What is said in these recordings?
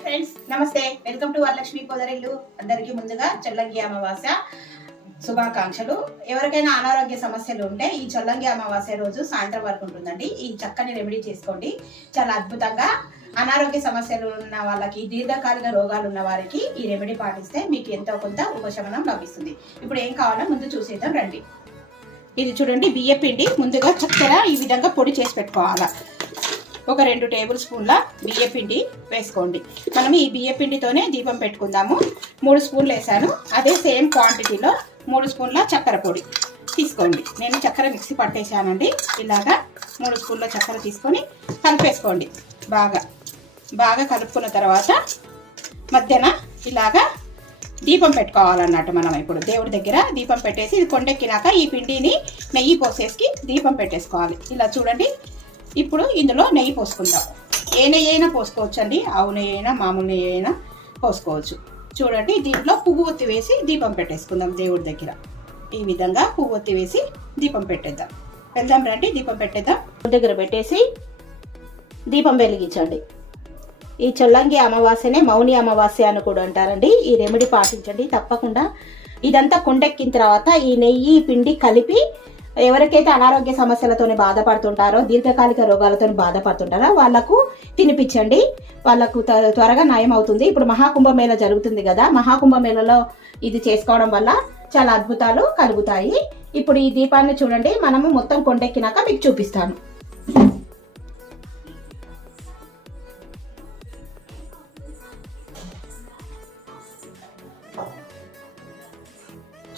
Friends నమస్తే. Welcome to Varalakshmi Podarillu. అందరికీ ముందుగా చల్లంగి అమావాస్య శుభాకాంక్షలు. ఎవరికైనా అనారోగ్య సమస్యలు ఉంటే ఈ చల్లంగి అమావాస్య రోజు సాయంత్రం వరకు ఉంటుందండి. ఈ చక్కని రెమెడీ చేసుకోండి. చాలా అద్భుతంగా అనారోగ్య సమస్యలు ఉన్న వాళ్ళకి దీర్ఘకాలిక రోగాలు ఉన్న వారికి ఈ రెమెడీ పాటిస్తే మీకు ఎంతో కొంత ఉపశమనం లభిస్తుంది. ఇప్పుడు ఏం కావాలో ముందు చూసేద్దాం రండి. ఇది చూడండి బియ్య పిండి ముందుగా చక్కెర ఈ విధంగా పొడి చేసి పెట్టుకోవాలి. ఒక రెండు టేబుల్ స్పూన్ల బియ్య పిండి వేసుకోండి. మనం ఈ బియ్య పిండితోనే దీపం పెట్టుకుందాము. మూడు స్పూన్లు వేసాను. అదే సేమ్ క్వాంటిటీలో మూడు స్పూన్ల చక్కెర పొడి తీసుకోండి. నేను చక్కెర మిక్సీ పట్టేశానండి. ఇలాగా మూడు స్పూన్ల చక్కెర తీసుకొని కలిపేసుకోండి. బాగా బాగా కలుపుకున్న తర్వాత మధ్యన ఇలాగా దీపం పెట్టుకోవాలన్నట్టు మనం ఇప్పుడు. దేవుడి దగ్గర దీపం పెట్టేసి ఇది కొండెక్కినాక ఈ పిండిని నెయ్యి పోసేసి దీపం పెట్టేసుకోవాలి. ఇలా చూడండి. ఇప్పుడు ఇందులో నెయ్యి పోసుకుందాం. ఏ నెయ్యి అయినా పోసుకోవచ్చు అండి ఆవు నెయ్యి అయినా మామూలు నెయ్యి అయినా పోసుకోవచ్చు. చూడండి దీంట్లో పువ్వు ఒత్తి వేసి దీపం పెట్టేసుకుందాం దేవుడి దగ్గర. ఈ విధంగా పువ్వు ఒత్తి వేసి దీపం పెట్టేద్దాం. వెళ్దాం రండి దీపం పెట్టేద్దాం. దగ్గర పెట్టేసి దీపం వెలిగించండి. ఈ చల్లంగి అమావాస్యనే మౌని అమావాస్య అని కూడా అంటారండి. ఈ రెమెడీ పాటించండి తప్పకుండా. ఇదంతా కొండెక్కిన తర్వాత ఈ నెయ్యి పిండి కలిపి ఎవరికైతే అనారోగ్య సమస్యలతోనే బాధపడుతుంటారో దీర్ఘకాలిక రోగాలతో బాధపడుతుంటారో వాళ్ళకు తినిపించండి. వాళ్ళకు త్వరగా నయం అవుతుంది. ఇప్పుడు మహాకుంభమేళ జరుగుతుంది కదా మహాకుంభమేళలో ఇది చేసుకోవడం వల్ల చాలా అద్భుతాలు కలుగుతాయి. ఇప్పుడు ఈ దీపాన్ని చూడండి. మనము మొత్తం కొండెక్కినాక మీకు చూపిస్తాను.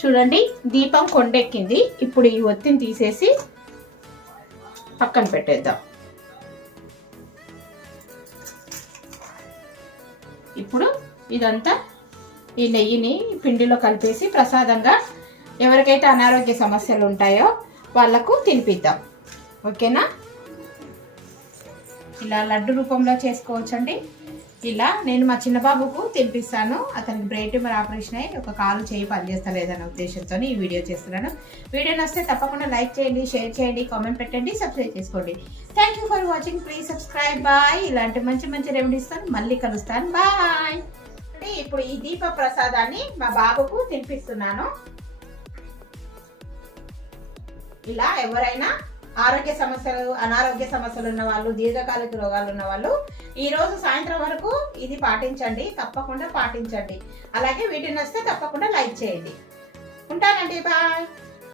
చూడండి దీపం కొండెక్కింది. ఇప్పుడు ఈ ఒత్తిని తీసేసి పక్కన పెట్టేద్దాం. ఇప్పుడు ఇదంతా ఈ నెయ్యిని పిండిలో కలిపేసి ప్రసాదంగా ఎవరికైతే అనారోగ్య సమస్యలు ఉంటాయో వాళ్ళకు తినిపిద్దాం. ఓకేనా? ఇలా లడ్డు రూపంలో చేసుకోవచ్చండి. ఇలా నేను మా చిన్న బాబుకు తినిపిస్తాను. అతనికి బ్రెయిన్ ట్యూమర్ ఆపరేషన్ అయ్యి ఒక కాలు చేయి పనిచేస్తలేదన్న ఉద్దేశంతో ఈ వీడియో చేస్తున్నాను. వీడియో నచ్చితే తప్పకుండా లైక్ చేయండి షేర్ చేయండి కామెంట్ పెట్టండి సబ్స్క్రైబ్ చేసుకోండి. Thank you for watching please subscribe bye ఇలాంటి మంచి మంచి రెమెడీస్తో మళ్ళీ కలుస్తాను. బాయ్ అంటే ఇప్పుడు ఈ దీప ప్రసాదాన్ని మా బాబుకు తినిపిస్తున్నాను. ఇలా ఎవరైనా ఆరోగ్య సమస్యలు అనారోగ్య సమస్యలు ఉన్న వాళ్ళు దీర్ఘకాలిక రోగాలు ఉన్న వాళ్ళు ఈ రోజు సాయంత్రం వరకు ఇది పాటించండి తప్పకుండా పాటించండి. అలాగే వీటిని వస్తే తప్పకుండా లైక్ చేయండి. ఉంటానండి బాయ్.